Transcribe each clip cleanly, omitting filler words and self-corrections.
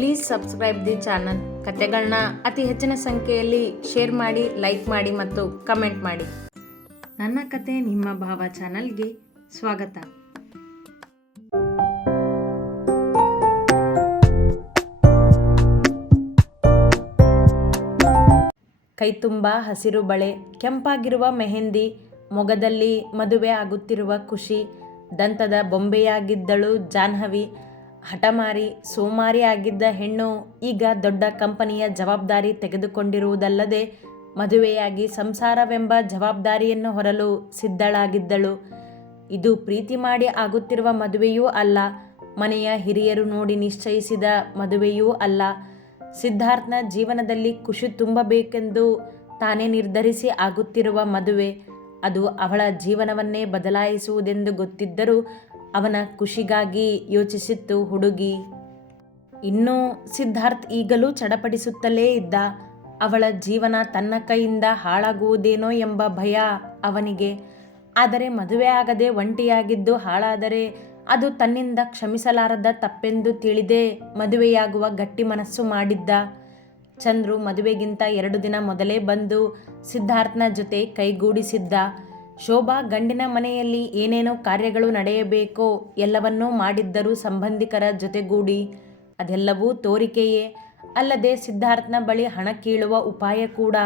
Please subscribe the channel. ಕತೆಗಳನ್ನ ಅತಿ ಹೆಚ್ಚಿನ ಸಂಖ್ಯೆಯಲ್ಲಿ ಶೇರ್ ಮಾಡಿ, ಲೈಕ್ ಮಾಡಿ ಮತ್ತು ಕಮೆಂಟ್ ಮಾಡಿ. ನನ್ನ ಕತೆ ನಿಮ್ಮ ಭಾವ ಚಾನಲ್ಗೆ ಸ್ವಾಗತ. ಕೈತುಂಬ ಹಸಿರು ಬಳೆ, ಕೆಂಪಾಗಿರುವ ಮೆಹಂದಿ, ಮೊಗದಲ್ಲಿ ಮದುವೆ ಆಗುತ್ತಿರುವ ಖುಷಿ. ದಂತದ ಬೊಂಬೆಯಾಗಿದ್ದಳು ಜಾಹ್ನವಿ. ಹಠಮಾರಿ ಸೋಮಾರಿ ಆಗಿದ್ದ ಹೆಣ್ಣು ಈಗ ದೊಡ್ಡ ಕಂಪನಿಯ ಜವಾಬ್ದಾರಿ ತೆಗೆದುಕೊಂಡಿರುವುದಲ್ಲದೆ ಮದುವೆಯಾಗಿ ಸಂಸಾರವೆಂಬ ಜವಾಬ್ದಾರಿಯನ್ನು ಹೊರಲು ಸಿದ್ಧಳಾಗಿದ್ದಳು. ಇದು ಪ್ರೀತಿ ಮಾಡಿ ಆಗುತ್ತಿರುವ ಮದುವೆಯೂ ಅಲ್ಲ, ಮನೆಯ ಹಿರಿಯರು ನೋಡಿ ನಿಶ್ಚಯಿಸಿದ ಮದುವೆಯೂ ಅಲ್ಲ. ಸಿದ್ಧಾರ್ಥನ ಜೀವನದಲ್ಲಿ ಖುಷಿ ತುಂಬಬೇಕೆಂದು ತಾನೇ ನಿರ್ಧರಿಸಿ ಆಗುತ್ತಿರುವ ಮದುವೆ. ಅದು ಅವಳ ಜೀವನವನ್ನೇ ಬದಲಾಯಿಸುವುದೆಂದು ಗೊತ್ತಿದ್ದರೂ ಅವನ ಖುಷಿಗಾಗಿ ಯೋಚಿಸಿತ್ತು ಹುಡುಗಿ. ಇನ್ನು ಸಿದ್ಧಾರ್ಥ್ ಈಗಲೂ ಚಡಪಡಿಸುತ್ತಲೇ ಇದ್ದ. ಅವಳ ಜೀವನ ತನ್ನ ಕೈಯಿಂದ ಹಾಳಾಗುವುದೇನೋ ಎಂಬ ಭಯ ಅವನಿಗೆ. ಆದರೆ ಮದುವೆ ಆಗದೆ ಒಂಟಿಯಾಗಿದ್ದು ಹಾಳಾದರೆ ಅದು ತನ್ನಿಂದ ಕ್ಷಮಿಸಲಾರದ ತಪ್ಪೆಂದು ತಿಳಿದೇ ಮದುವೆಯಾಗುವ ಗಟ್ಟಿ ಮನಸ್ಸು ಮಾಡಿದ್ದ. ಚಂದ್ರು ಮದುವೆಗಿಂತ 2 ದಿನ ಮೊದಲೇ ಬಂದು ಸಿದ್ಧಾರ್ಥನ ಜೊತೆ ಕೈಗೂಡಿಸಿದ್ದ. ಶೋಭಾ ಗಂಡಿನ ಮನೆಯಲ್ಲಿ ಏನೇನೋ ಕಾರ್ಯಗಳು ನಡೆಯಬೇಕೋ ಎಲ್ಲವನ್ನೂ ಮಾಡಿದ್ದರು ಸಂಬಂಧಿಕರ ಜೊತೆಗೂಡಿ. ಅದೆಲ್ಲವೂ ತೋರಿಕೆಯೇ ಅಲ್ಲದೆ ಸಿದ್ಧಾರ್ಥನ ಬಳಿ ಹಣ ಕೀಳುವ ಉಪಾಯ ಕೂಡ.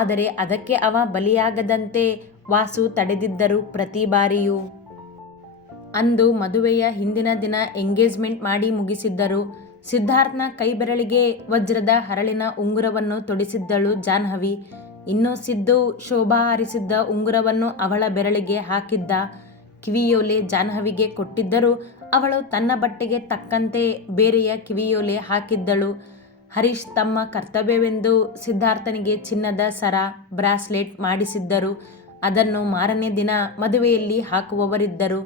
ಆದರೆ ಅದಕ್ಕೆ ಅವ ಬಲಿಯಾಗದಂತೆ ವಾಸು ತಡೆದಿದ್ದರು ಪ್ರತಿ ಬಾರಿಯೂ. ಅಂದು ಮದುವೆಯ ಹಿಂದಿನ ದಿನ ಎಂಗೇಜ್ಮೆಂಟ್ ಮಾಡಿ ಮುಗಿಸಿದ್ದರು. ಸಿದ್ಧಾರ್ಥನ ಕೈಬೆರಳಿಗೆ ವಜ್ರದ ಹರಳಿನ ಉಂಗುರವನ್ನು ತೊಡಿಸಿದ್ದಳು ಜಾಹ್ನವಿ. ಇನ್ನು ಸಿದ್ದು ಶೋಭಾ ಹಾರಿಸಿದ್ದ ಉಂಗುರವನ್ನು ಅವಳ ಬೆರಳಿಗೆ ಹಾಕಿದ್ದ. ಕಿವಿಯೋಲೆ ಜಾಹ್ನವಿಗೆ ಕೊಟ್ಟಿದ್ದರೂ ಅವಳು ತನ್ನ ಬಟ್ಟೆಗೆ ತಕ್ಕಂತೆ ಬೇರೆಯ ಕಿವಿಯೋಲೆ ಹಾಕಿದ್ದಳು. ಹರೀಶ್ ತಮ್ಮ ಕರ್ತವ್ಯವೆಂದು ಸಿದ್ಧಾರ್ಥನಿಗೆ ಚಿನ್ನದ ಸರ, ಬ್ರಾಸ್ಲೆಟ್ ಮಾಡಿಸಿದ್ದರು. ಅದನ್ನು ಮಾರನೇ ದಿನ ಮದುವೆಯಲ್ಲಿ ಹಾಕುವವರಿದ್ದರು.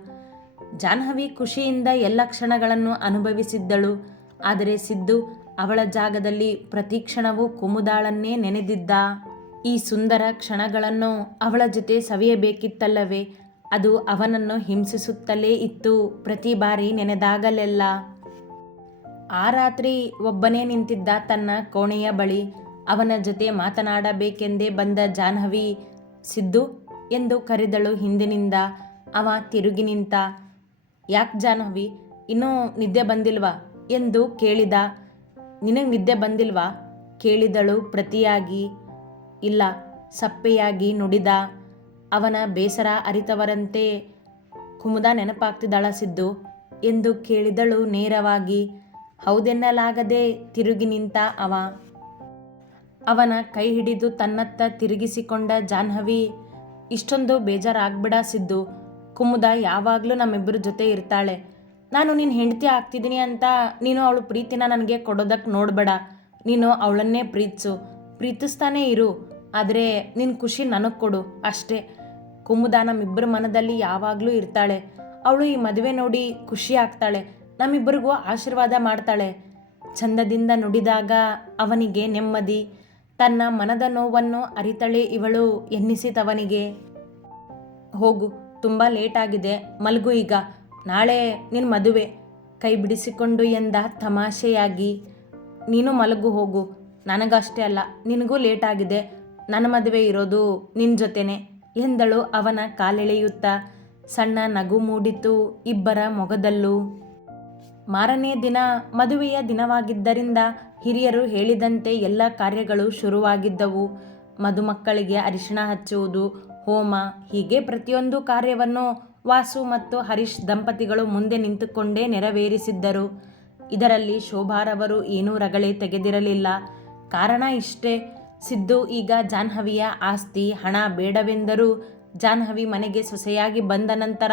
ಜಾಹ್ನವಿ ಖುಷಿಯಿಂದ ಎಲ್ಲ ಕ್ಷಣಗಳನ್ನು ಅನುಭವಿಸಿದ್ದಳು. ಆದರೆ ಸಿದ್ದು ಅವಳ ಜಾಗದಲ್ಲಿ ಪ್ರತಿ ಕ್ಷಣವೂ ಕುಮುದಾಳನ್ನೇ ನೆನೆದಿದ್ದ. ಈ ಸುಂದರ ಕ್ಷಣಗಳನ್ನು ಅವಳ ಜೊತೆ ಸವಿಯಬೇಕಿತ್ತಲ್ಲವೇ? ಅದು ಅವನನ್ನು ಹಿಂಸಿಸುತ್ತಲೇ ಇತ್ತು ಪ್ರತಿ ಬಾರಿ ನೆನೆದಾಗಲೆಲ್ಲ. ಆ ರಾತ್ರಿ ಒಬ್ಬನೇ ನಿಂತಿದ್ದ ತನ್ನ ಕೋಣೆಯ ಬಳಿ. ಅವನ ಜೊತೆ ಮಾತನಾಡಬೇಕೆಂದೇ ಬಂದ ಜಾಹ್ನವಿ ಸಿದ್ದು ಎಂದು ಕರೆದಳು ಹಿಂದಿನಿಂದ. ಅವ ತಿರುಗಿ ನಿಂತ. ಯಾಕೆ ಜಾಹ್ನವಿ, ಇನ್ನೂ ನಿದ್ದೆ ಬಂದಿಲ್ವಾ ಎಂದು ಕೇಳಿದ. ನಿನಗೆ ನಿದ್ದೆ ಬಂದಿಲ್ವಾ ಕೇಳಿದಳು ಪ್ರತಿಯಾಗಿ. ಇಲ್ಲ, ಸಪ್ಪೆಯಾಗಿ ನುಡಿದ. ಅವನ ಬೇಸರ ಅರಿತವರಂತೆ ಕುಮುದ ನೆನಪಾಗ್ತಿದ್ದಾಳ ಸಿದ್ದು ಎಂದು ಕೇಳಿದಳು ನೇರವಾಗಿ. ಹೌದೆನ್ನಲಾಗದೆ ತಿರುಗಿ ನಿಂತ ಅವ. ಅವನ ಕೈ ಹಿಡಿದು ತನ್ನತ್ತ ತಿರುಗಿಸಿಕೊಂಡ ಜಾಹ್ನವಿ, ಇಷ್ಟೊಂದು ಬೇಜಾರಾಗ್ಬಿಡ ಸಿದ್ದು. ಕುಮುದ ಯಾವಾಗಲೂ ನಮ್ಮಿಬ್ಬರ ಜೊತೆ ಇರ್ತಾಳೆ. ನಾನು ನಿನ್ನ ಹೆಂಡತಿ ಆಗ್ತಿದ್ದೀನಿ ಅಂತ ನೀನು ಅವಳು ಪ್ರೀತಿನ ನನಗೆ ಕೊಡೋದಕ್ಕೆ ನೋಡಬೇಡ. ನೀನು ಅವಳನ್ನೇ ಪ್ರೀತಿಸ್ತಾನೇ ಇರು. ಆದರೆ ನಿನ್ನ ಖುಷಿ ನನಗೆ ಕೊಡು ಅಷ್ಟೇ. ಕುಮುದ ನಮ್ಮಿಬ್ಬರ ಮನದಲ್ಲಿ ಯಾವಾಗಲೂ ಇರ್ತಾಳೆ. ಅವಳು ಈ ಮದುವೆ ನೋಡಿ ಖುಷಿ ಆಗ್ತಾಳೆ, ನಮ್ಮಿಬ್ಬರಿಗೂ ಆಶೀರ್ವಾದ ಮಾಡ್ತಾಳೆ. ಚಂದದಿಂದ ನುಡಿದಾಗ ಅವನಿಗೆ ನೆಮ್ಮದಿ. ತನ್ನ ಮನದ ನೋವನ್ನು ಅರಿತಳೆ ಇವಳು ಎನ್ನಿಸಿತವನಿಗೆ. ಹೋಗು, ತುಂಬ ಲೇಟಾಗಿದೆ, ಮಲಗು ಈಗ. ನಾಳೆ ನಿನ್ನ ಮದುವೆ ಕೈ ಬಿಡಿಸಿಕೊಂಡು ಎಂದ ತಮಾಷೆಯಾಗಿ. ನೀನು ಮಲಗು ಹೋಗು. ನನಗಷ್ಟೇ ಅಲ್ಲ, ನಿನಗೂ ಲೇಟಾಗಿದೆ. ನನ್ನ ಮದುವೆ ಇರೋದು ನಿನ್ನ ಜೊತೆನೆ ಎಂದಳು ಅವನ ಕಾಲೆಳೆಯುತ್ತಾ. ಸಣ್ಣ ನಗು ಮೂಡಿತು ಇಬ್ಬರ ಮೊಗದಲ್ಲೂ. ಮಾರನೇ ದಿನ ಮದುವೆಯ ದಿನವಾಗಿದ್ದರಿಂದ ಹಿರಿಯರು ಹೇಳಿದಂತೆ ಎಲ್ಲ ಕಾರ್ಯಗಳು ಶುರುವಾಗಿದ್ದವು. ಮದುಮಕ್ಕಳಿಗೆ ಅರಿಶಿಣ ಹಚ್ಚುವುದು, ಹೋಮ, ಹೀಗೆ ಪ್ರತಿಯೊಂದು ಕಾರ್ಯವನ್ನು ವಾಸು ಮತ್ತು ಹರೀಶ್ ದಂಪತಿಗಳು ಮುಂದೆ ನಿಂತುಕೊಂಡೇ ನೆರವೇರಿಸಿದ್ದರು. ಇದರಲ್ಲಿ ಶೋಭಾರವರು ಏನೂ ರಗಳೆ ತೆಗೆದಿರಲಿಲ್ಲ. ಕಾರಣ ಇಷ್ಟೇ, ಸಿದ್ದು ಈಗ ಜಾಹ್ನವಿಯ ಆಸ್ತಿ ಹಣ ಬೇಡವೆಂದರೂ ಜಾಹ್ನವಿ ಮನೆಗೆ ಸೊಸೆಯಾಗಿ ಬಂದ ನಂತರ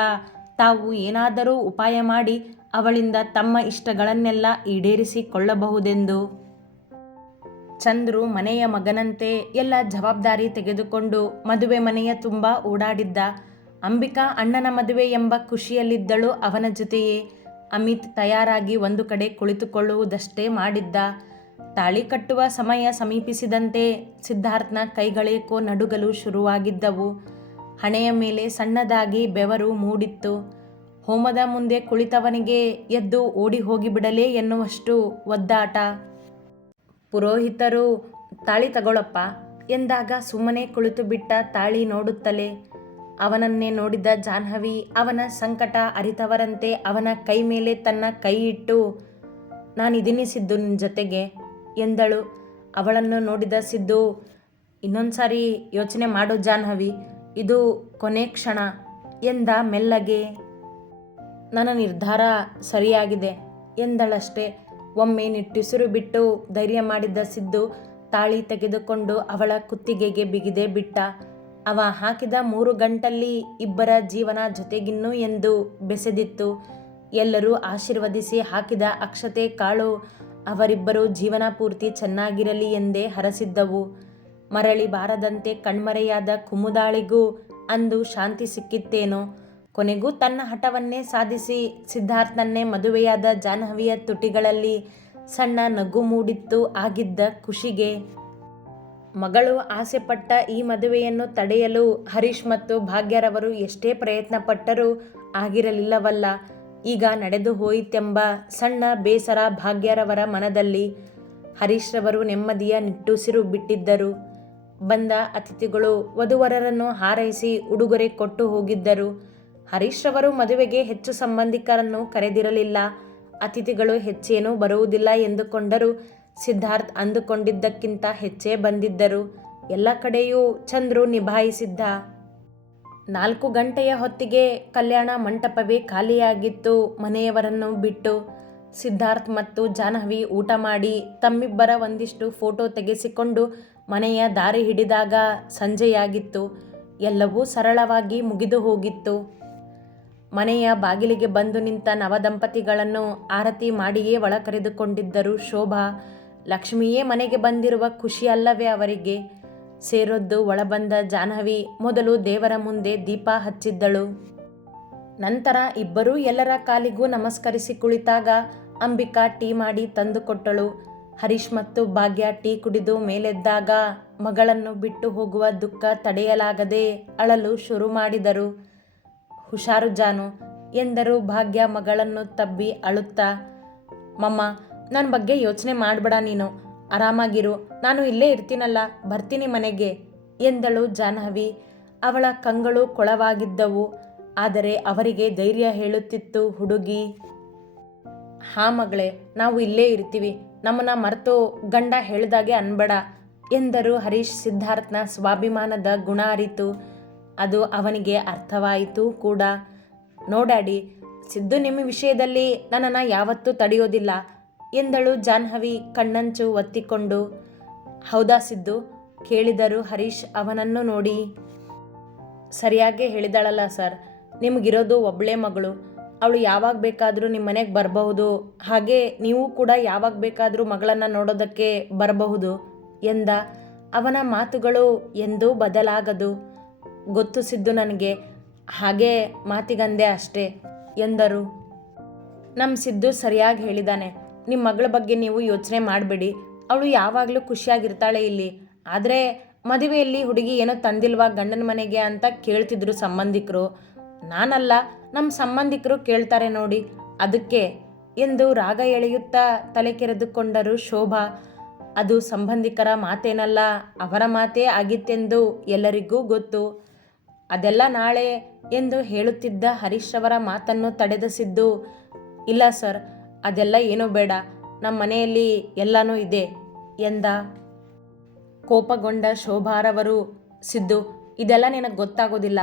ತಾವು ಏನಾದರೂ ಉಪಾಯ ಮಾಡಿ ಅವಳಿಂದ ತಮ್ಮ ಇಷ್ಟಗಳನ್ನೆಲ್ಲ ಈಡೇರಿಸಿಕೊಳ್ಳಬಹುದೆಂದು. ಚಂದ್ರು ಮನೆಯ ಮಗನಂತೆ ಎಲ್ಲ ಜವಾಬ್ದಾರಿ ತೆಗೆದುಕೊಂಡು ಮದುವೆ ಮನೆಯ ತುಂಬ ಓಡಾಡಿದ್ದ. ಅಂಬಿಕಾ ಅಣ್ಣನ ಮದುವೆ ಎಂಬ ಖುಷಿಯಲ್ಲಿದ್ದಳು ಅವನ ಜೊತೆಯೇ. ಅಮಿತ್ ತಯಾರಾಗಿ ಒಂದು ಕಡೆ ಕುಳಿತುಕೊಳ್ಳುವುದಷ್ಟೇ ಮಾಡಿದ್ದ. ತಾಳಿ ಕಟ್ಟುವ ಸಮಯ ಸಮೀಪಿಸಿದಂತೆ ಸಿದ್ಧಾರ್ಥನ ಕೈಗಳೇಕೋ ನಡುಗಲು ಶುರುವಾಗಿದ್ದವು. ಹಣೆಯ ಮೇಲೆ ಸಣ್ಣದಾಗಿ ಬೆವರು ಮೂಡಿತ್ತು. ಹೋಮದ ಮುಂದೆ ಕುಳಿತವನಿಗೆ ಎದ್ದು ಓಡಿ ಹೋಗಿಬಿಡಲೇ ಎನ್ನುವಷ್ಟು ಒದ್ದಾಟ. ಪುರೋಹಿತರು ತಾಳಿ ತಗೊಳಪ್ಪ ಎಂದಾಗ ಸುಮ್ಮನೆ ಕುಳಿತು ಬಿಟ್ಟ ತಾಳಿ ನೋಡುತ್ತಲೇ. ಅವನನ್ನೇ ನೋಡಿದ ಜಾಹ್ನವಿ ಅವನ ಸಂಕಟ ಅರಿತವರಂತೆ ಅವನ ಕೈ ಮೇಲೆ ತನ್ನ ಕೈ ಇಟ್ಟು, ನಾನಿದ್ದೀನಿ ಸಿದ್ದು ನಿನ್ನ ಜೊತೆಗೆ ಎಂದಳು. ಅವಳನ್ನು ನೋಡಿದ ಸಿದ್ದು, ಇನ್ನೊಂದು ಸಾರಿ ಯೋಚನೆ ಮಾಡು ಜಾಹ್ನವಿ, ಇದು ಕೊನೆ ಕ್ಷಣ ಎಂದ ಮೆಲ್ಲಗೆ. ನನ್ನ ನಿರ್ಧಾರ ಸರಿಯಾಗಿದೆ ಎಂದಳಷ್ಟೆ. ಒಮ್ಮೆ ನಿಟ್ಟುಸಿರು ಬಿಟ್ಟು ಧೈರ್ಯ ಮಾಡಿದ್ದ ಸಿದ್ದು ತಾಳಿ ತೆಗೆದುಕೊಂಡು ಅವಳ ಕುತ್ತಿಗೆಗೆ ಬಿಗಿದೆ ಬಿಟ್ಟ. ಅವ ಹಾಕಿದ 3 ಗಂಟಲ್ಲಿ ಇಬ್ಬರ ಜೀವನ ಜೊತೆಗಿನ್ನು ಎಂದು ಬೆಸೆದಿತ್ತು. ಎಲ್ಲರೂ ಆಶೀರ್ವದಿಸಿ ಹಾಕಿದ ಅಕ್ಷತೆ ಕಾಳು ಅವರಿಬ್ಬರು ಜೀವನ ಪೂರ್ತಿ ಚೆನ್ನಾಗಿರಲಿ ಎಂದೇ ಹರಸಿದ್ದವು. ಮರಳಿ ಬಾರದಂತೆ ಕಣ್ಮರೆಯಾದ ಕುಮುದಾಳಿಗೂ ಅಂದು ಶಾಂತಿ ಸಿಕ್ಕಿತ್ತೇನೋ. ಕೊನೆಗೂ ತನ್ನ ಹಠವನ್ನೇ ಸಾಧಿಸಿ ಸಿದ್ಧಾರ್ಥನನ್ನೇ ಮದುವೆಯಾದ ಜಾಹ್ನವಿಯ ತುಟಿಗಳಲ್ಲಿ ಸಣ್ಣ ನಗು ಮೂಡಿತ್ತು ಆಗಿದ್ದ ಖುಷಿಗೆ. ಮಗಳು ಆಸೆಪಟ್ಟ ಈ ಮದುವೆಯನ್ನು ತಡೆಯಲು ಹರೀಶ್ ಮತ್ತು ಭಾಗ್ಯರವರು ಎಷ್ಟೇ ಪ್ರಯತ್ನ ಪಟ್ಟರೂ ಆಗಿರಲಿಲ್ಲವಲ್ಲ. ಈಗ ನಡೆದು ಹೋಯಿತೆಂಬ ಸಣ್ಣ ಬೇಸರ ಭಾಗ್ಯರವರ ಮನದಲ್ಲಿ. ಹರೀಶ್ ರವರು ನೆಮ್ಮದಿಯ ನಿಟ್ಟುಸಿರು ಬಿಟ್ಟಿದ್ದರು. ಬಂದ ಅತಿಥಿಗಳು ವಧುವರರನ್ನು ಹಾರೈಸಿ ಉಡುಗೊರೆ ಕೊಟ್ಟು ಹೋಗಿದ್ದರು. ಹರೀಶ್ ರವರು ಮದುವೆಗೆ ಹೆಚ್ಚು ಸಂಬಂಧಿಕರನ್ನು ಕರೆದಿರಲಿಲ್ಲ. ಅತಿಥಿಗಳು ಹೆಚ್ಚೇನೂ ಬರುವುದಿಲ್ಲ ಎಂದುಕೊಂಡರು. ಸಿದ್ಧಾರ್ಥ್ ಅಂದುಕೊಂಡಿದ್ದಕ್ಕಿಂತ ಹೆಚ್ಚೇ ಬಂದಿದ್ದರು. ಎಲ್ಲ ಕಡೆಯೂ ಚಂದ್ರು ನಿಭಾಯಿಸಿದ್ದ. 4 ಗಂಟೆಯ ಹೊತ್ತಿಗೆ ಕಲ್ಯಾಣ ಮಂಟಪವೇ ಖಾಲಿಯಾಗಿತ್ತು ಮನೆಯವರನ್ನು ಬಿಟ್ಟು. ಸಿದ್ಧಾರ್ಥ್ ಮತ್ತು ಜಾಹ್ನವಿ ಊಟ ಮಾಡಿ ತಮ್ಮಿಬ್ಬರ ಒಂದಿಷ್ಟು ಫೋಟೋ ತೆಗೆಸಿಕೊಂಡು ಮನೆಯ ದಾರಿ ಹಿಡಿದಾಗ ಸಂಜೆಯಾಗಿತ್ತು. ಎಲ್ಲವೂ ಸರಳವಾಗಿ ಮುಗಿದು ಹೋಗಿತ್ತು. ಮನೆಯ ಬಾಗಿಲಿಗೆ ಬಂದು ನಿಂತ ನವದಂಪತಿಗಳನ್ನು ಆರತಿ ಮಾಡಿಯೇ ಒಳ ಕರೆದುಕೊಂಡಿದ್ದರು ಶೋಭಾ. ಲಕ್ಷ್ಮಿಯೇ ಮನೆಗೆ ಬಂದಿರುವ ಖುಷಿ ಅಲ್ಲವೇ ಅವರಿಗೆ. ಸೇರೊದ್ದು ಒಳಬಂದ ಜಾಹ್ನವಿ ಮೊದಲು ದೇವರ ಮುಂದೆ ದೀಪ ಹಚ್ಚಿದ್ದಳು. ನಂತರ ಇಬ್ಬರೂ ಎಲ್ಲರ ಕಾಲಿಗೂ ನಮಸ್ಕರಿಸಿ ಕುಳಿತಾಗ ಅಂಬಿಕಾ ಟೀ ಮಾಡಿ ತಂದುಕೊಟ್ಟಳು. ಹರೀಶ್ ಮತ್ತು ಭಾಗ್ಯ ಟೀ ಕುಡಿದು ಮೇಲೆದ್ದಾಗ ಮಗಳನ್ನು ಬಿಟ್ಟು ಹೋಗುವ ದುಃಖ ತಡೆಯಲಾಗದೆ ಅಳಲು ಶುರು ಮಾಡಿದರು. ಹುಷಾರು ಜಾನು ಎಂದರು ಭಾಗ್ಯ ಮಗಳನ್ನು ತಬ್ಬಿ ಅಳುತ್ತಾ. ಮಮ್ಮ, ನನ್ನ ಬಗ್ಗೆ ಯೋಚನೆ ಮಾಡಬೇಡ, ನೀನು ಆರಾಮಾಗಿರು, ನಾನು ಇಲ್ಲೇ ಇರ್ತೀನಲ್ಲ, ಬರ್ತೀನಿ ಮನೆಗೆ ಎಂದಳು ಜಾಹ್ನವಿ. ಅವಳ ಕಂಗಳು ಕೊಳವಾಗಿದ್ದವು. ಆದರೆ ಅವರಿಗೆ ಧೈರ್ಯ ಹೇಳುತ್ತಿತ್ತು ಹುಡುಗಿ. ಹಾ ಮಗಳೇ, ನಾವು ಇಲ್ಲೇ ಇರ್ತೀವಿ, ನಮ್ಮನ್ನ ಮರೆತು ಗಂಡ ಹೇಳ್ದಾಗೆ ಅನ್ಬೇಡ ಎಂದರು ಹರೀಶ್. ಸಿದ್ಧಾರ್ಥನ ಸ್ವಾಭಿಮಾನದ ಗುಣ ಅರಿತು. ಅದು ಅವನಿಗೆ ಅರ್ಥವಾಯಿತು ಕೂಡ. ನೋಡ್ಯಾಡಿ, ಸಿದ್ದು ನಿಮ್ಮ ವಿಷಯದಲ್ಲಿ ನನ್ನನ್ನು ಯಾವತ್ತೂ ತಡೆಯೋದಿಲ್ಲ ಎಂದಳು ಜಾಹ್ನವಿ ಕಣ್ಣಂಚು ಒತ್ತಿಕೊಂಡು. ಹೌದಾ ಸಿದ್ದು ಕೇಳಿದರು ಹರೀಶ್ ಅವನನ್ನು ನೋಡಿ. ಸರಿಯಾಗೇ ಹೇಳಿದಾಳಲ್ಲ ಸರ್, ನಿಮಗಿರೋದು ಒಬ್ಬಳೇ ಮಗಳು, ಅವಳು ಯಾವಾಗ ಬೇಕಾದರೂ ನಿಮ್ಮ ಮನೆಗೆ ಬರಬಹುದು, ಹಾಗೆ ನೀವು ಕೂಡ ಯಾವಾಗ ಬೇಕಾದರೂ ಮಗಳನ್ನು ನೋಡೋದಕ್ಕೆ ಬರಬಹುದು ಎಂದ. ಅವನ ಮಾತುಗಳು ಎಂದೂ ಬದಲಾಗದು. ಗೊತ್ತು ಸಿದ್ದು ನನಗೆ, ಹಾಗೆ ಮಾತಿಗಂದೆ ಅಷ್ಟೇ ಎಂದರು. ನಮ್ಮ ಸಿದ್ದು ಸರಿಯಾಗಿ ಹೇಳಿದಾನೆ, ನಿಮ್ಮ ಮಗಳ ಬಗ್ಗೆ ನೀವು ಯೋಚನೆ ಮಾಡಬೇಡಿ, ಅವಳು ಯಾವಾಗಲೂ ಖುಷಿಯಾಗಿರ್ತಾಳೆ ಇಲ್ಲಿ. ಆದರೆ ಮದುವೆಯಲ್ಲಿ ಹುಡುಗಿ ಏನೋ ತಂದಿಲ್ವಾ ಗಂಡನ ಮನೆಗೆ ಅಂತ ಕೇಳ್ತಿದ್ರು ಸಂಬಂಧಿಕರು. ನಾನಲ್ಲ, ನಮ್ಮ ಸಂಬಂಧಿಕರು ಕೇಳ್ತಾರೆ ನೋಡಿ, ಅದಕ್ಕೆ ಎಂದು ರಾಗ ಎಳೆಯುತ್ತಾ ತಲೆ ಕೆರೆದುಕೊಂಡರು ಶೋಭಾ. ಅದು ಸಂಬಂಧಿಕರ ಮಾತೇನಲ್ಲ, ಅವರ ಮಾತೇ ಆಗಿತ್ತೆಂದು ಎಲ್ಲರಿಗೂ ಗೊತ್ತು. ಅದೆಲ್ಲ ನಾಳೆ ಎಂದು ಹೇಳುತ್ತಿದ್ದ ಹರೀಶ್ ರವರ ಮಾತನ್ನು ತಡೆದ ಸಿದ್ದು, ಇಲ್ಲ ಸರ್, ಅದೆಲ್ಲ ಏನೂ ಬೇಡ, ನಮ್ಮ ಮನೆಯಲ್ಲಿ ಎಲ್ಲನೂ ಇದೆ ಎಂದ. ಕೋಪಗೊಂಡ ಶೋಭಾರವರು, ಸಿದ್ದು ಇದೆಲ್ಲ ನಿನಗೆ ಗೊತ್ತಾಗೋದಿಲ್ಲ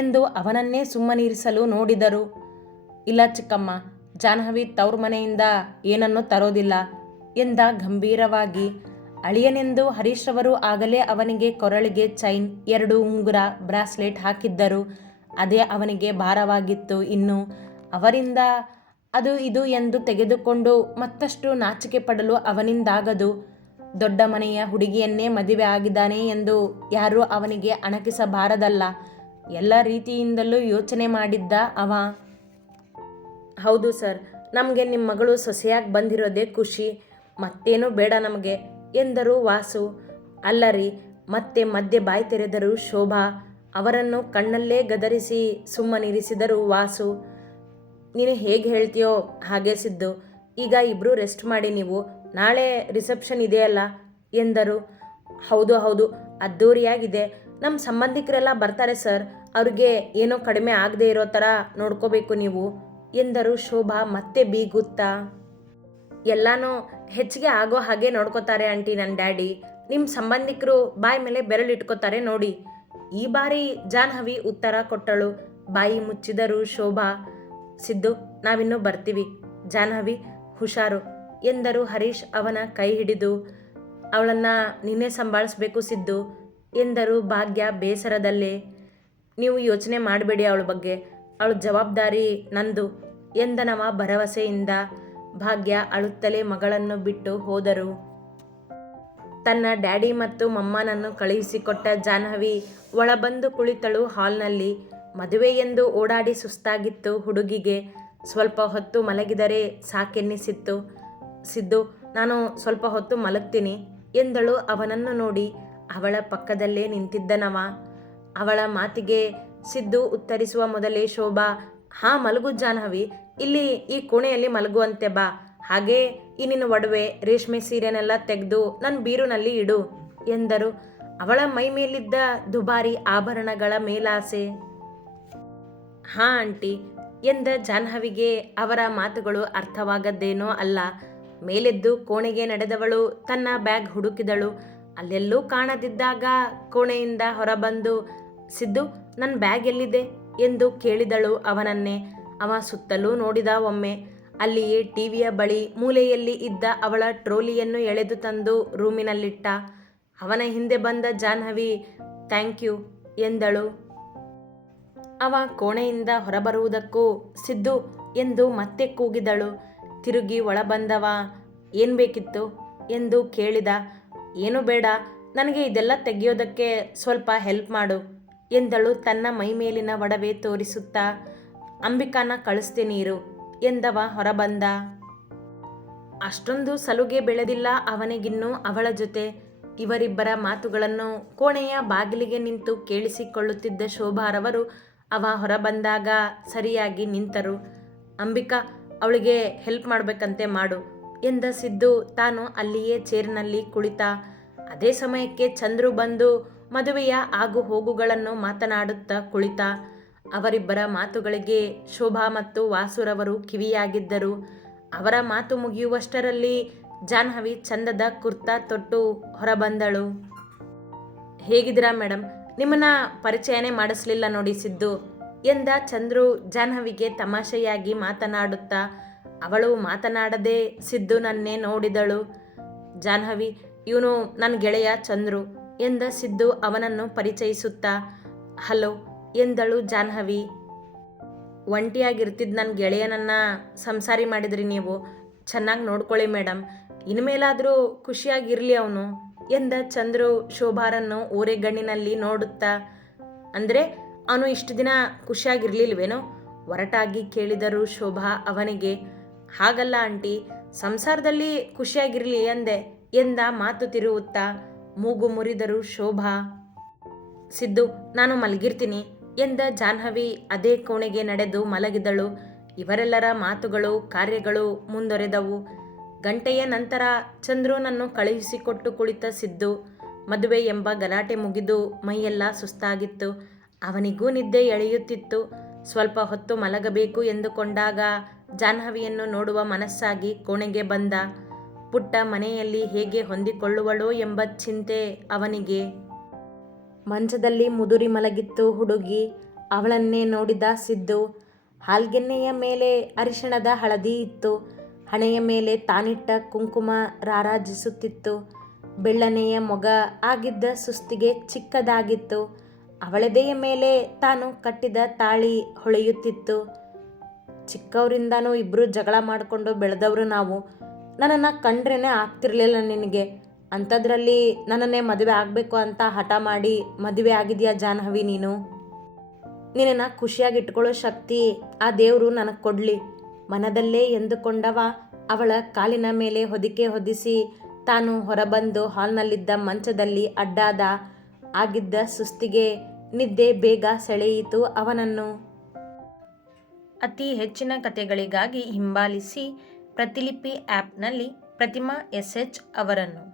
ಎಂದು ಅವನನ್ನೇ ಸುಮ್ಮನಿರಿಸಲು ನೋಡಿದರು. ಇಲ್ಲ ಚಿಕ್ಕಮ್ಮ, ಜಾಹ್ನವಿ ತವ್ರ ಮನೆಯಿಂದ ಏನನ್ನೂ ತರೋದಿಲ್ಲ ಎಂದ ಗಂಭೀರವಾಗಿ. ಅಳಿಯನೆಂದು ಹರೀಶ್ ರವರು ಆಗಲೇ ಅವನಿಗೆ ಕೊರಳಿಗೆ ಚೈನ್, 2 ಉಂಗುರ, ಬ್ರಾಸ್ಲೆಟ್ ಹಾಕಿದ್ದರು. ಅದೇ ಅವನಿಗೆ ಭಾರವಾಗಿತ್ತು. ಇನ್ನು ಅವರಿಂದ ಅದು ಇದು ಎಂದು ತೆಗೆದುಕೊಂಡು ಮತ್ತಷ್ಟು ನಾಚಿಕೆ ಪಡಲು ಅವನಿಂದಾಗದು. ದೊಡ್ಡ ಮನೆಯ ಹುಡುಗಿಯನ್ನೇ ಮದುವೆ ಆಗಿದ್ದಾನೆ ಎಂದು ಯಾರೂ ಅವನಿಗೆ ಅಣಕಿಸಬಾರದಲ್ಲ. ಎಲ್ಲ ರೀತಿಯಿಂದಲೂ ಯೋಚನೆ ಮಾಡಿದ್ದ ಅವ. ಹೌದು ಸರ್, ನಮಗೆ ನಿಮ್ಮ ಮಗಳು ಸೊಸೆಯಾಗಿ ಬಂದಿರೋದೇ ಖುಷಿ, ಮತ್ತೇನೂ ಬೇಡ ನಮಗೆ ಎಂದರು ವಾಸು. ಅಲ್ಲರಿ, ಮತ್ತೆ ಮಧ್ಯೆ ಬಾಯಿ ತೆರೆದರು ಶೋಭಾ. ಅವರನ್ನು ಕಣ್ಣಲ್ಲೇ ಗದರಿಸಿ ಸುಮ್ಮನಿರಿಸಿದರು ವಾಸು. ನೀನು ಹೇಗೆ ಹೇಳ್ತೀಯೋ ಹಾಗೆ ಸಿದ್ದು. ಈಗ ಇಬ್ಬರು ರೆಸ್ಟ್ ಮಾಡಿ, ನೀವು ನಾಳೆ ರಿಸೆಪ್ಷನ್ ಇದೆಯಲ್ಲ ಎಂದರು. ಹೌದು ಹೌದು, ಅದ್ದೂರಿಯಾಗಿದೆ. ನಮ್ಮ ಸಂಬಂಧಿಕರೆಲ್ಲ ಬರ್ತಾರೆ ಸರ್, ಅವ್ರಿಗೆ ಏನೋ ಕಡಿಮೆ ಆಗದೆ ಇರೋ ಥರ ನೋಡ್ಕೋಬೇಕು ನೀವು ಎಂದರು ಶೋಭಾ ಮತ್ತೆ ಬೀಗುತ್ತಾ. ಎಲ್ಲನೂ ಹೆಚ್ಚಿಗೆ ಆಗೋ ಹಾಗೆ ನೋಡ್ಕೋತಾರೆ ಆಂಟಿ ನನ್ನ ಡ್ಯಾಡಿ. ನಿಮ್ಮ ಸಂಬಂಧಿಕರು ಬಾಯಿ ಮೇಲೆ ಬೆರಳಿಟ್ಕೋತಾರೆ ನೋಡಿ. ಈ ಬಾರಿ ಜಾಹ್ನವಿ ಉತ್ತರ ಕೊಟ್ಟಳು. ಬಾಯಿ ಮುಚ್ಚಿದರು ಶೋಭಾ. ಸಿದ್ದು, ನಾವಿನ್ನೂ ಬರ್ತೀವಿ. ಜಾಹ್ನವಿ ಹುಷಾರು ಎಂದರು ಹರೀಶ್ ಅವನ ಕೈ ಹಿಡಿದು. ಅವಳನ್ನು ನೀನೇ ಸಂಭಾಳಿಸ್ಬೇಕು ಸಿದ್ದು ಎಂದರು ಭಾಗ್ಯ ಬೇಸರದಲ್ಲೇ. ನೀವು ಯೋಚನೆ ಮಾಡಬೇಡಿ ಅವಳ ಬಗ್ಗೆ, ಅವಳ ಜವಾಬ್ದಾರಿ ನಂದು ಎಂದನವ ಭರವಸೆಯಿಂದ. ಭಾಗ್ಯ ಅಳುತ್ತಲೇ ಮಗಳನ್ನು ಬಿಟ್ಟು ಹೋದರು. ತನ್ನ ಡ್ಯಾಡಿ ಮತ್ತು ಮಮ್ಮನನ್ನು ಕಳುಹಿಸಿಕೊಟ್ಟ ಜಾಹ್ನವಿ ಒಳಬಂದು ಕುಳಿತಳು ಹಾಲ್ನಲ್ಲಿ. ಮದುವೆ ಎಂದು ಓಡಾಡಿ ಸುಸ್ತಾಗಿತ್ತು ಹುಡುಗಿಗೆ. ಸ್ವಲ್ಪ ಹೊತ್ತು ಮಲಗಿದರೆ ಸಾಕೆನ್ನಿಸಿತ್ತು. ಸಿದ್ದು, ನಾನು ಸ್ವಲ್ಪ ಹೊತ್ತು ಮಲಗ್ತೀನಿ ಎಂದಳು ಅವನನ್ನು ನೋಡಿ. ಅವಳ ಪಕ್ಕದಲ್ಲೇ ನಿಂತಿದ್ದನವ. ಅವಳ ಮಾತಿಗೆ ಸಿದ್ದು ಉತ್ತರಿಸುವ ಮೊದಲೇ ಶೋಭಾ, ಹಾಂ ಮಲಗು ಜಾಹ್ನವಿ, ಇಲ್ಲಿ ಈ ಕೋಣೆಯಲ್ಲಿ ಮಲಗುವಂತೆ ಬಾ. ಹಾಗೇ ಈ ನಿನ್ನ ಒಡವೆ ರೇಷ್ಮೆ ಸೀರೆನೆಲ್ಲ ತೆಗೆದು ನನ್ನ ಬೀರುನಲ್ಲಿ ಇಡು ಎಂದರು. ಅವಳ ಮೈ ಮೇಲಿದ್ದ ದುಬಾರಿ ಆಭರಣಗಳ ಮೇಲಾಸೆ. ಹಾಂ ಆಂಟಿ ಎಂದ ಜಾಹ್ನವಿಗೆ ಅವರ ಮಾತುಗಳು ಅರ್ಥವಾಗದ್ದೇನೋ ಅಲ್ಲ. ಮೇಲೆದ್ದು ಕೋಣೆಗೆ ನಡೆದವಳು ತನ್ನ ಬ್ಯಾಗ್ ಹುಡುಕಿದಳು. ಅಲ್ಲೆಲ್ಲೂ ಕಾಣದಿದ್ದಾಗ ಕೋಣೆಯಿಂದ ಹೊರಬಂದು, ಸಿದ್ದು ನನ್ನ ಬ್ಯಾಗ್ ಎಲ್ಲಿದೆ ಎಂದು ಕೇಳಿದಳು ಅವನನ್ನೇ. ಅವ ಸುತ್ತಲೂ ನೋಡಿದ ಒಮ್ಮೆ. ಅಲ್ಲಿಯೇ ಟಿವಿಯ ಬಳಿ ಮೂಲೆಯಲ್ಲಿ ಇದ್ದ ಅವಳ ಟ್ರೋಲಿಯನ್ನು ಎಳೆದು ತಂದು ರೂಮಿನಲ್ಲಿಟ್ಟ. ಅವನ ಹಿಂದೆ ಬಂದ ಜಾಹ್ನವಿ ಥ್ಯಾಂಕ್ ಯು ಎಂದಳು. ಅವ ಕೋಣೆಯಿಂದ ಹೊರಬರುವುದಕ್ಕೂ ಸಿದ್ದು ಎಂದು ಮತ್ತೆ ಕೂಗಿದಳು. ತಿರುಗಿ ಒಳಬಂದವ ಏನು ಬೇಕಿತ್ತು ಎಂದು ಕೇಳಿದ. ಏನು ಬೇಡ, ನನಗೆ ಇದೆಲ್ಲ ತೆಗೆಯೋದಕ್ಕೆ ಸ್ವಲ್ಪ ಹೆಲ್ಪ್ ಮಾಡು ಎಂದಳು ತನ್ನ ಮೈಮೇಲಿನ ಒಡವೆ ತೋರಿಸುತ್ತಾ. ಅಂಬಿಕಾನ ಕಳಿಸ್ತೀನಿ ಇರು ಎಂದವ ಹೊರಬಂದ. ಅಷ್ಟೊಂದು ಸಲುಗೆ ಬೆಳೆದಿಲ್ಲ ಅವನಿಗಿನ್ನೂ ಅವಳ ಜೊತೆ. ಇವರಿಬ್ಬರ ಮಾತುಗಳನ್ನು ಕೋಣೆಯ ಬಾಗಿಲಿಗೆ ನಿಂತು ಕೇಳಿಸಿಕೊಳ್ಳುತ್ತಿದ್ದ ಶೋಭಾರವರು ಅವ ಹೊರಬಂದಾಗ ಸರಿಯಾಗಿ ನಿಂತರು. ಅಂಬಿಕಾ, ಅವಳಿಗೆ ಹೆಲ್ಪ್ ಮಾಡಬೇಕಂತೆ ಮಾಡು ಎಂದ ಸಿದ್ದು ತಾನು ಅಲ್ಲಿಯೇ ಚೇರ್ನಲ್ಲಿ ಕುಳಿತ. ಅದೇ ಸಮಯಕ್ಕೆ ಚಂದ್ರು ಬಂದು ಮದುವೆಯ ಆಗು ಹೋಗುಗಳನ್ನು ಮಾತನಾಡುತ್ತಾ ಕುಳಿತ. ಅವರಿಬ್ಬರ ಮಾತುಗಳಿಗೆ ಶೋಭಾ ಮತ್ತು ವಾಸುರವರು ಕಿವಿಯಾಗಿದ್ದರು. ಅವರ ಮಾತು ಮುಗಿಯುವಷ್ಟರಲ್ಲಿ ಜಾಹ್ನವಿ ಚಂದದ ಕುರ್ತಾ ತೊಟ್ಟು ಹೊರಬಂದಳು. ಹೇಗಿದ್ದೀರಾ ಮೇಡಮ್, ನಿಮ್ಮನ್ನ ಪರಿಚಯನೇ ಮಾಡಿಸ್ಲಿಲ್ಲ ನೋಡಿ ಸಿದ್ದು ಎಂದ ಚಂದ್ರು ಜಾಹ್ನವಿಗೆ ತಮಾಷೆಯಾಗಿ ಮಾತನಾಡುತ್ತಾ. ಅವಳು ಮಾತನಾಡದೆ ಸಿದ್ದುನನ್ನೇ ನೋಡಿದಳು. ಜಾಹ್ನವಿ, ಇವನು ನನ್ನ ಗೆಳೆಯ ಚಂದ್ರು ಎಂದ ಸಿದ್ದು ಅವನನ್ನು ಪರಿಚಯಿಸುತ್ತಾ. ಹಲೋ ಎಂದಳು ಜಾಹ್ನವಿ. ಒಂಟಿಯಾಗಿರ್ತಿದ್ದ ನನ್ನ ಗೆಳೆಯನನ್ನು ಸಂಸಾರಿ ಮಾಡಿದ್ರಿ ನೀವು. ಚೆನ್ನಾಗಿ ನೋಡ್ಕೊಳ್ಳಿ ಮೇಡಮ್, ಇನ್ಮೇಲಾದರೂ ಖುಷಿಯಾಗಿರಲಿ ಅವನು ಎಂದ ಚಂದ್ರು ಶೋಭಾರನ್ನು ಓರೆಗಣ್ಣಿನಲ್ಲಿ ನೋಡುತ್ತಾ. ಅಂದರೆ ಅವನು ಇಷ್ಟು ದಿನ ಖುಷಿಯಾಗಿರಲಿಲ್ವೇನೋ ಒರಟಾಗಿ ಕೇಳಿದರು ಶೋಭಾ ಅವನಿಗೆ. ಹಾಗಲ್ಲ ಆಂಟಿ, ಸಂಸಾರದಲ್ಲಿ ಖುಷಿಯಾಗಿರಲಿ ಅಂದೆ ಎಂದ ಮಾತು ತಿರುವುತ್ತಾ. ಮೂಗು ಮುರಿದರು ಶೋಭಾ. ಸಿದ್ದು, ನಾನು ಮಲಗಿರ್ತೀನಿ ಎಂದ ಜಾಹ್ನವಿ ಅದೇ ಕೋಣೆಗೆ ನಡೆದು ಮಲಗಿದಳು. ಇವರೆಲ್ಲರ ಮಾತುಗಳು ಕಾರ್ಯಗಳು ಮುಂದೊರೆದವು. ಗಂಟೆಯ ನಂತರ ಚಂದ್ರುನನ್ನು ಕಳುಹಿಸಿಕೊಟ್ಟು ಕುಳಿತ ಸಿದ್ದು. ಮದುವೆ ಎಂಬ ಗಲಾಟೆ ಮುಗಿದು ಮೈಯೆಲ್ಲ ಸುಸ್ತಾಗಿತ್ತು. ಅವನಿಗೂ ನಿದ್ದೆ ಎಳೆಯುತ್ತಿತ್ತು. ಸ್ವಲ್ಪ ಹೊತ್ತು ಮಲಗಬೇಕು ಎಂದುಕೊಂಡಾಗ ಜಾಹ್ನವಿಯನ್ನು ನೋಡುವ ಮನಸ್ಸಾಗಿ ಕೋಣೆಗೆ ಬಂದ. ಪುಟ್ಟ ಮನೆಯಲ್ಲಿ ಹೇಗೆ ಹೊಂದಿಕೊಳ್ಳುವಳೋ ಎಂಬ ಚಿಂತೆ ಅವನಿಗೆ. ಮಂಚದಲ್ಲಿ ಮುದುರಿ ಮಲಗಿತ್ತು ಹುಡುಗಿ. ಅವಳನ್ನೇ ನೋಡಿದ ಸಿದ್ದು. ಹಾಲ್ಗೆನ್ನೆಯ ಮೇಲೆ ಅರಿಶಿಣದ ಹಳದಿ ಇತ್ತು. ಹಣೆಯ ಮೇಲೆ ತಾನಿಟ್ಟ ಕುಂಕುಮ ರಾರಾಜಿಸುತ್ತಿತ್ತು. ಬೆಳ್ಳನೆಯ ಮೊಗ ಆಗಿದ್ದ ಸುಸ್ತಿಗೆ ಚಿಕ್ಕದಾಗಿತ್ತು. ಅವಳೆದೆಯ ಮೇಲೆ ತಾನು ಕಟ್ಟಿದ ತಾಳಿ ಹೊಳೆಯುತ್ತಿತ್ತು. ಚಿಕ್ಕವರಿಂದನೂ ಇಬ್ಬರು ಜಗಳ ಮಾಡಿಕೊಂಡು ಬೆಳೆದವರು ನಾವು. ನನ್ನನ್ನು ಕಂಡ್ರೇ ಆಗ್ತಿರ್ಲಿಲ್ಲ ನಿನಗೆ. ಅಂಥದ್ರಲ್ಲಿ ನನ್ನನ್ನೇ ಮದುವೆ ಆಗಬೇಕು ಅಂತ ಹಠ ಮಾಡಿ ಮದುವೆ ಆಗಿದೆಯಾ ಜಾಹ್ನವಿ ನೀನು? ನಿನ್ನನ್ನು ಖುಷಿಯಾಗಿ ಇಟ್ಕೊಳ್ಳೋ ಶಕ್ತಿ ಆ ದೇವರು ನನಗೆ ಕೊಡಲಿ ಮನದಲ್ಲೇ ಎಂದುಕೊಂಡವ ಅವಳ ಕಾಲಿನ ಮೇಲೆ ಹೊದಿಕೆ ಹೊದಿಸಿ ತಾನು ಹೊರಬಂದು ಹಾಲ್ನಲ್ಲಿದ್ದ ಮಂಚದಲ್ಲಿ ಅಡ್ಡಾದ. ಆಗಿದ್ದ ಸುಸ್ತಿಗೆ ನಿದ್ದೆ ಬೇಗ ಸೆಳೆಯಿತು ಅವನನ್ನು. ಅತಿ ಹೆಚ್ಚಿನ ಕಥೆಗಳಿಗಾಗಿ ಹಿಂಬಾಲಿಸಿ ಪ್ರತಿಲಿಪಿ ಆ್ಯಪ್ನಲ್ಲಿ ಪ್ರತಿಮಾ SH ಅವರನ್ನು.